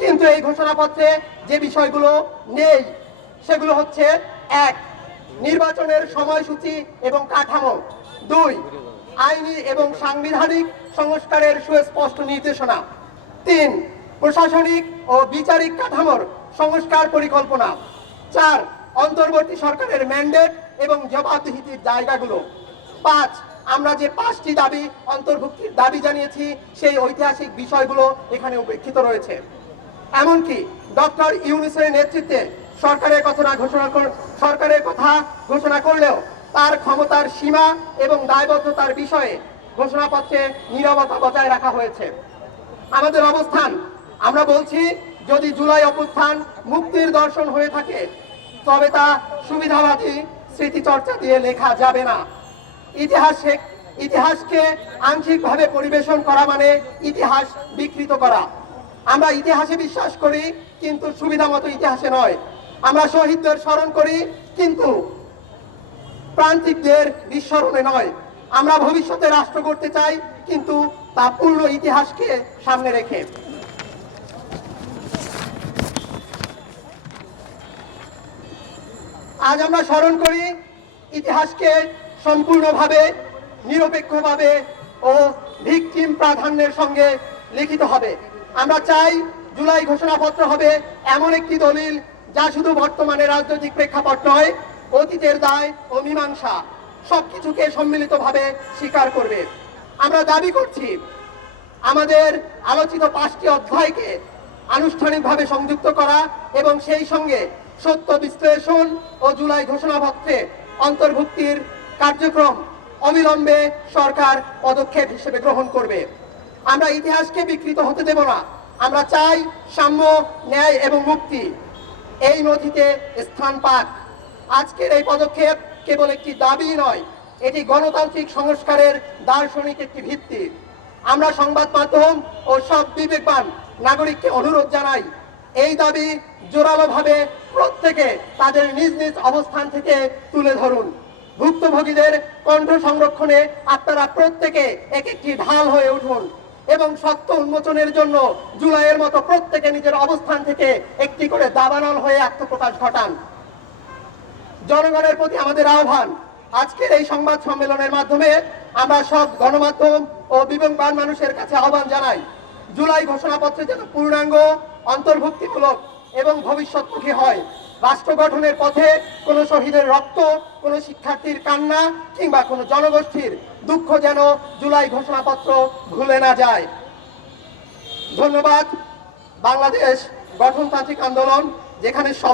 কিন্তু এই ঘোষণাপত্রে যে বিষয়গুলো নেই সেগুলো হচ্ছে: 1. নির্বাচনের সময়সূচি এবং কাঠামো। 2. আইনি এবং সাংবিধানিক সংস্কারের সুস্পষ্ট নির্দেশনা। 3. প্রশাসনিক ও বিচারিক কাঠামোর সংস্কার পরিকল্পনা। 4. অন্তর্বর্তী সরকারের ম্যান্ডেট এবং জবাবদিহিতির জায়গাগুলো। 5. আমরা যে 5টি দাবি অন্তর্ভুক্তির দাবি জানিয়েছি সেই ঐতিহাসিক বিষয়গুলো এখানে উপেক্ষিত রয়েছে। এমনকি ডক্টর ইউনূসের নেতৃত্বে সরকারের কথা ঘোষণা করলেও তার ক্ষমতার সীমা এবং দায়বদ্ধতার বিষয়ে ঘোষণাপত্রে নীরবতা বজায় রাখা হয়েছে। আমাদের অবস্থান, আমরা বলছি, যদি জুলাই অভ্যুত্থান মুক্তির দর্শন হয়ে থাকে তবে তা সুবিধাবাদী স্মৃতিচর্চা দিয়ে লেখা যাবে না। ইতিহাসকে আংশিকভাবে পরিবেশন করা মানে ইতিহাস বিকৃত করা। আমরা ইতিহাসে বিশ্বাস করি, কিন্তু সুবিধা মতো ইতিহাসে নয়। আমরা শহীদদের স্মরণ করি, কিন্তু প্রান্তিকদের বিস্মরণে নয়। আমরা ভবিষ্যতে রাষ্ট্র করতে চাই, কিন্তু তা পূর্ণ ইতিহাসকে সামনে রেখে। আজ আমরা স্মরণ করি ইতিহাসকে সম্পূর্ণভাবে, নিরপেক্ষভাবে ও ভিকটিম প্রাধান্যের সঙ্গে লিখিত হবে। আমরা চাই জুলাই ঘোষণাপত্র হবে এমন একটি দলিল যা শুধু বর্তমানে রাজনৈতিক প্রেক্ষাপট নয়, অতীতের দায় ও মীমাংসা সবকিছুকে সম্মিলিতভাবে স্বীকার করবে। আমরা দাবি করছি আমাদের আলোচিত 5টি অধ্যায়কে আনুষ্ঠানিকভাবে সংযুক্ত করা এবং সেই সঙ্গে সত্য বিশ্লেষণ ও জুলাই ঘোষণাপত্রে অন্তর্ভুক্তির কার্যক্রম অবিলম্বে সরকার পদক্ষেপ হিসেবে গ্রহণ করবে। আমরা ইতিহাসকে বিকৃত হতে দেব না। আমরা চাই সাম্য, ন্যায় এবং মুক্তি এই নথিতে স্থান পাক। আজকের এই পদক্ষেপ কেবল একটি দাবি নয়, এটি গণতান্ত্রিক সংস্কারের দার্শনিক একটি ভিত্তি। আমরা সংবাদ মাধ্যম ও সব বিবেকবান নাগরিককে অনুরোধ জানাই, এই দাবি জোরালোভাবে প্রত্যেকে তাদের নিজ নিজ অবস্থান থেকে তুলে ধরুন। ভুক্তভোগীদের কণ্ঠ সংরক্ষণে আপনারা প্রত্যেকে এক একটি ঢাল হয়ে উঠুন এবং সত্য উন্মোচনের জন্য জুলাইয়ের মতো প্রত্যেকে নিজের অবস্থান থেকে একটি করে দাবানল হয়ে আত্মপ্রকাশ ঘটান। জনগণের প্রতি আমাদের আহ্বান, আজকের এই সংবাদ সম্মেলনের মাধ্যমে আমরা সব গণমাধ্যম ও বিবেকবান মানুষের কাছে আহ্বান জানাই, জুলাই ঘোষণাপত্রে যেন পূর্ণাঙ্গ, অন্তর্ভুক্তিমূলক এবং ভবিষ্যৎমুখী হয়। রাষ্ট্র গঠনের পথে কোনো শহীদের রক্ত, কোনো শিক্ষার্থীর কান্না কিংবা কোনো জনগোষ্ঠীর দুঃখ যেন জুলাই ঘোষণাপত্র ভুলে না যায়। ধন্যবাদ। বাংলাদেশ গঠনতান্ত্রিক আন্দোলন, যেখানে সব